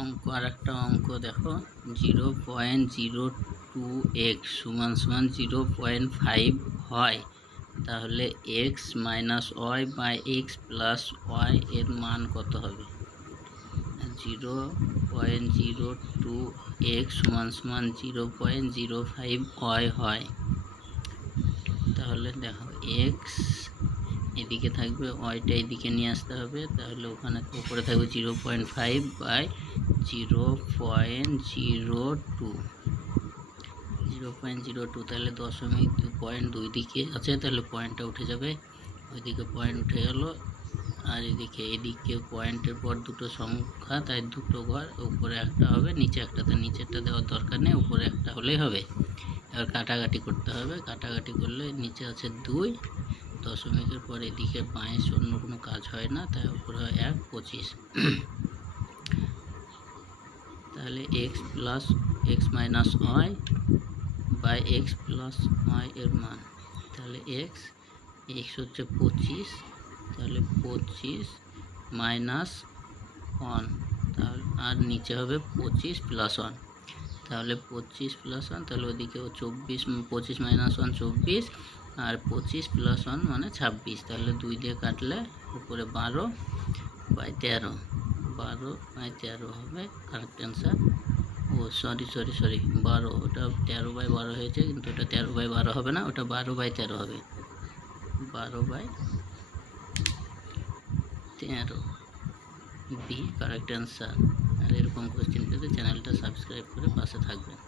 অঙ্ক আর একটা অঙ্ক দেখো 0.02x সমান 0.5 হয়, তাহলে x minus Y by X plus Y এর মান কত হবে? 0.02x সমান 0.05 ওয়াই হয়, তাহলে দেখো এক্স এদিকে থাকবে, ওয়াইটা এদিকে নিয়ে আসতে হবে, তাহলে ওখানে উপরে থাকবে 0.5 বাই 0.02, তাহলে দশমিক পয়েন্ট দুই দিকে আছে, তাহলে পয়েন্টটা উঠে যাবে, ওইদিকে পয়েন্ট উঠে গেল, আর এদিকে পয়েন্টের পর দুটো সংখ্যা, তাই দুটো ঘর, উপরে একটা হবে নিচে একটা, তো নিচেরটা দেওয়ার দরকার নেই, উপরে একটা হলেই হবে। এবার কাটাকাটি করতে হবে, কাটাকাটি করলে নিচে আছে 2, দশমিকের পর এদিকে বাঁয়ে অন্য কোনো কাজ হয় না, তাই উপরে হয় 1.25। তাহলে X plus X minus Y by X plus Y এর মান, তাহলে এক্স হচ্ছে 25, তাহলে 25 মাইনাস 1, তাহলে আর নিচে হবে 25 প্লাস 1, তাহলে 25 প্লাস 1, তাহলে ওদিকেও 24, 25 মাইনাস 1 24, আর 25 প্লাস 1 মানে 26, তাহলে 2 দিয়ে কাটলে উপরে 12/13, 12/13 হবে কারেক্ট অ্যান্সার। ও সরি 12, ওটা 13/12 হয়েছে, কিন্তু ওটা 13/12 হবে না, ওটা 12/13 হবে, 12/13 বি কারেক্ট অ্যান্সার। আর এরকম কোয়েশ্চেন পেতে চ্যানেলটা সাবস্ক্রাইব করে পাশে থাকবেন।